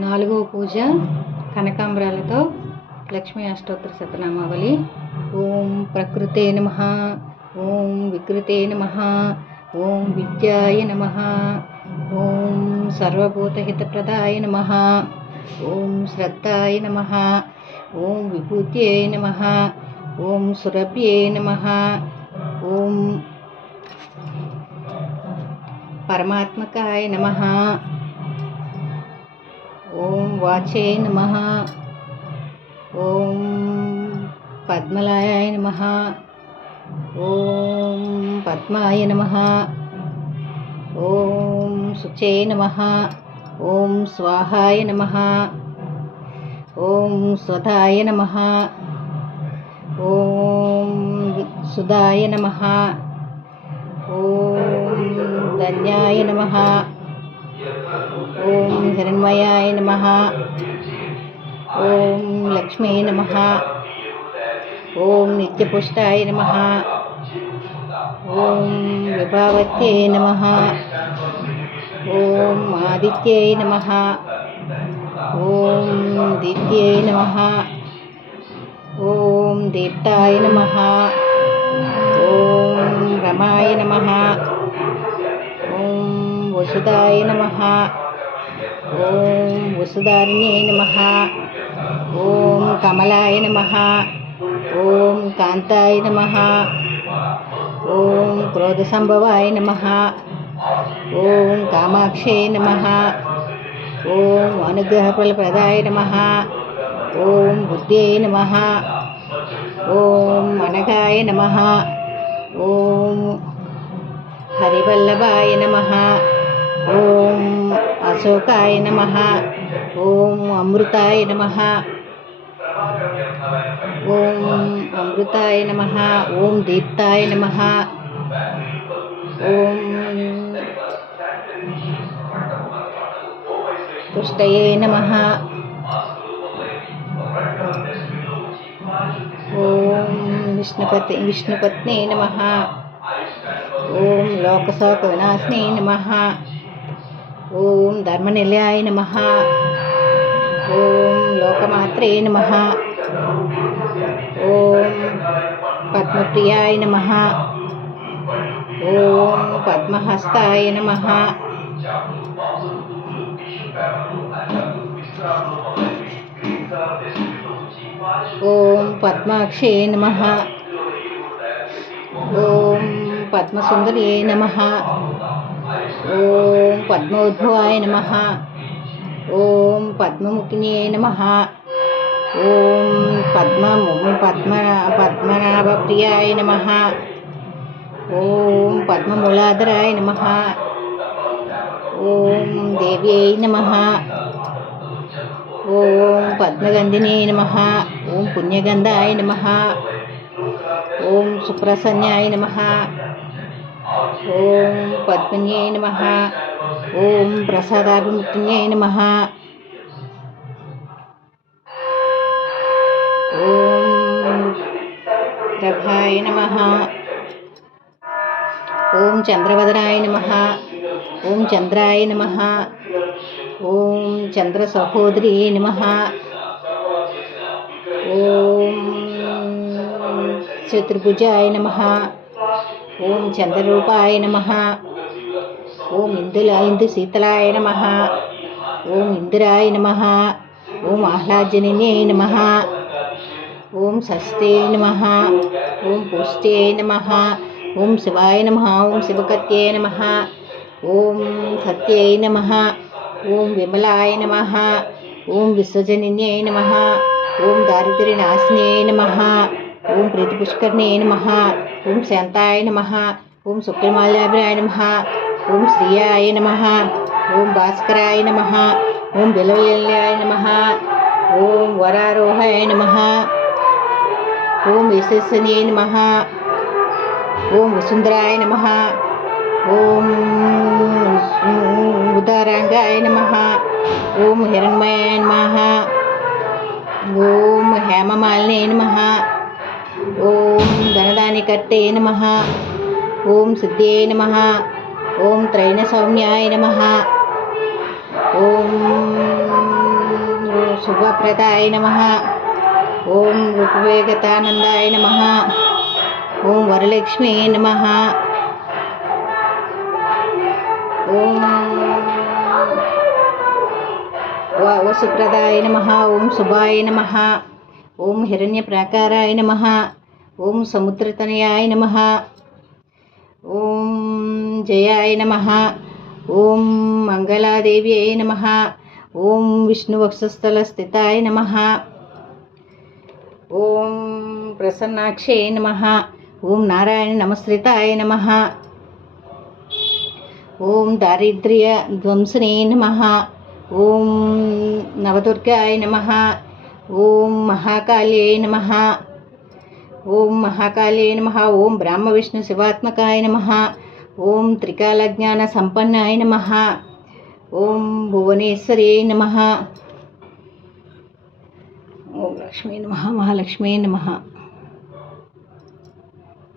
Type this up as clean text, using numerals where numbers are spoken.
నాలుగవ పూజ కనకాంబరాలతో లక్ష్మీ అష్టోత్తర శతనామావళి. ఓం ప్రకృతే నమః, ఓం వికృతే నమః, ఓం విద్యాయ నమః, ఓం సర్వభూతహితప్రదాయ నమః, ఓం శ్రద్ధాయ నమః, ఓం విభూత్యై నమః, ఓం సురభ్యై నమః, ఓం పరమాత్మకాయ నమః, ఓం వాచే నమః, ఓం పద్మలాయాయ నమః, ఓం పద్మాయ నమః, ఓం శుచే నమః, ఓం స్వాహాయ నమః, ఓం స్వధాయ నమః, ఓం సుధాయ నమః, ఓం ధన్యాయ నమః, ఓం హిరణ్మయాయ నమః, ఓం లక్ష్మీ నమః, ఓం నిత్యపుష్టాయ నమః, ఓం విభావత్యై నమః, ఓం ఆదిత్యై నమః, ఓం దిత్యై నమః, ఓం దీప్తాయ నమః, ఓం రమాయ నమః, ఓం వసుదాయ నమః, ఓం వసుధారిణ్యై నమః, ఓం కమలాయ నమః, ఓం కాంతాయ నమః, ఓం క్రోధసంభవాయ నమః, ఓం కామాక్షై నమః, ఓం అనుగ్రహఫలప్రదాయ నమః, ఓం బుద్ధ్యై నమః, ఓం అనఘాయ నమః, ఓం హరివల్లభాయ నమః, ఓం అశోకాయ నమః, ఓం అమృతాయ నమః, ఓం అమృతాయ నమః, ఓం దీప్తాయ నమః, ఓం తుష్టయే నమః, ఓం విష్ణుపత్నే నమః, ఓం లోకశోక వినాశినే నమః, ఓం ధర్మనిలయాయ నమః, ఓం లోకమాత్రే నమః, ఓం పద్మప్రియాయ నమః, ఓం పద్మహస్తాయ నమః, ఓం పద్మాక్షే నమః, ఓం పద్మసుందర్యై నమః, ఓం పద్మోద్భవాయ నమః, ఓం పద్మముఖిన్యై నమః, ఓం పద్మనాభప్రియాయ నమః, ఓం పద్మమూలాధరాయ నమః, ఓం దేవ్యై నమః, ఓం పద్మగంధినే నమః, ఓం పుణ్యగంధాయ నమః, ఓం సుప్రసన్యాయ నమః, ఓం పద్మన్యై నమః, ఓం ప్రసాదాభిముక్తిన్యై నమః, ఓం ప్రభాయ నమః, ఓం చంద్రవదనాయ నమః, ఓం చంద్రాయ నమః, ఓం చంద్రసహోదర్యై నమః, ఓం చతుర్భుజాయ నమః, ఓం చంద్రరూపాయ నమః, ఓం ఇందుశీతలాయ నమః, ఓం ఇందిరాయ నమః, ఓం ఆహ్లాదజనిన్యై నమః, ఓం షష్ఠ్యై నమః, ఓం పుష్ట్యై నమః, ఓం శివాయ నమః, ఓం శివకత్యై నమః, ఓం సత్యై నమః, ఓం విమలాయ నమః, ఓం విశ్వజనిన్యై నమః, ఓం దారిద్ర్యనాశిన్యై నమః, ఓం ప్రీతిపుష్కరిణ్యై నమః, ఓం శాంతాయ నమః, ఓం శుక్లమాల్యాభిరాయ నమః, ఓం శ్రీయాయ నమః, ఓం భాస్కరాయ నమః, ఓం బిలవల్యాయ నమః, ఓం వరారోహాయ నమః, ఓం యశస్విన్యై నమః, ఓం వసుంధరాయ నమః, ఓం ఉదారాంగాయ నమః, ఓం హిరణ్మయాయ నమః, ఓం హేమమాలినే నమః, ఓం ధనదానికర్తే నమః, ఓం సిద్ధ్యై నమః, ఓం త్రైణసౌమ్యాయ నమః, ఓం శుభప్రదాయ నమః. ఓం ఉపవేగతానందాయ నమః. ఓం వరలక్ష్మీ నమః. ఓం వసుప్రదాయ నమః. ఓం శుభాయ నమః. ఓం హిరణ్యప్రాకారాయ నమః. ఓం సముద్రతనయాయ నమః. ఓం జయాయ నమః. ఓం మంగళాదేవ్యై నమః. ఓం విష్ణువక్షస్థలస్థితాయ నమః. ఓం ప్రసన్నాక్షే నమః. ఓం నారాయణ నమస్కృతాయ నమః. ఓం దారిద్ర్య ధ్వంసినే నమః. ఓం నవదుర్గాయ నమః. ఓం మహాకాళ్యై నమః. ఓం మహాకాళ్యై నమః. ఓం బ్రహ్మ విష్ణు శివాత్మకాయ నమః. ఓం త్రికాలజ్ఞాన సంపన్నాయ నమః. ఓం భువనేశ్వర్యై నమః. ఓం లక్ష్మీ నమః. మహాలక్ష్మీ నమః.